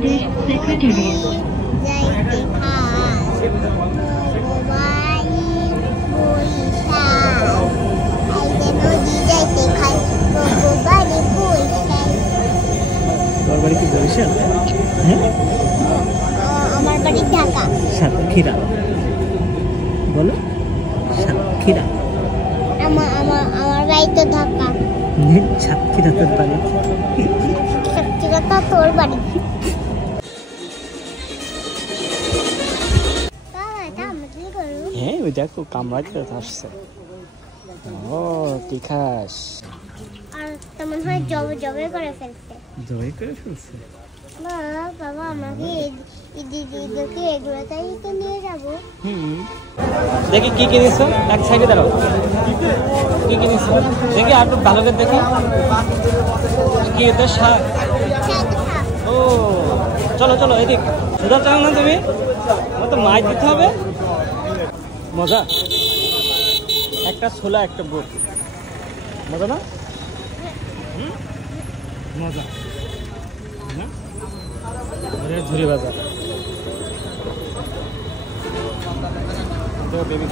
Bangladesh Secretariat. তোর বাড়ি কি বরিশাল? হ্যাঁ, আমার বাড়ি ঢাকা। সাতক্ষীরা বলো, সাতক্ষীরা। আমার বাড়ি তো ঢাকা। সাতক্ষীরা তোর বাড়ি? সাতক্ষীরা তো তোর বাড়ি। হ্যাঁ, ওই দেখো কামড়াতে আসছে। ও কি খাস? আর তেমন হয় জবে জবে করে ফেলছে। জয় করে ফেলছে। বাবা আমাকে দিদিকে এগুলো তাই তো নিয়ে যাবো। দেখি কি কিনেছো, এক সাইডে দাঁড়াও। কি কিনেছো দেখি, আর একটু ভালো করে দেখি। কি এটা শাক? ও চলো চলো এদিক। সুদা চাও না তুমি? আমার তো মাছ দিতে হবে। মজা, একটা ছোলা একটা বুট। মজা না? মজা না? ঝুরি বাজার তো বেবি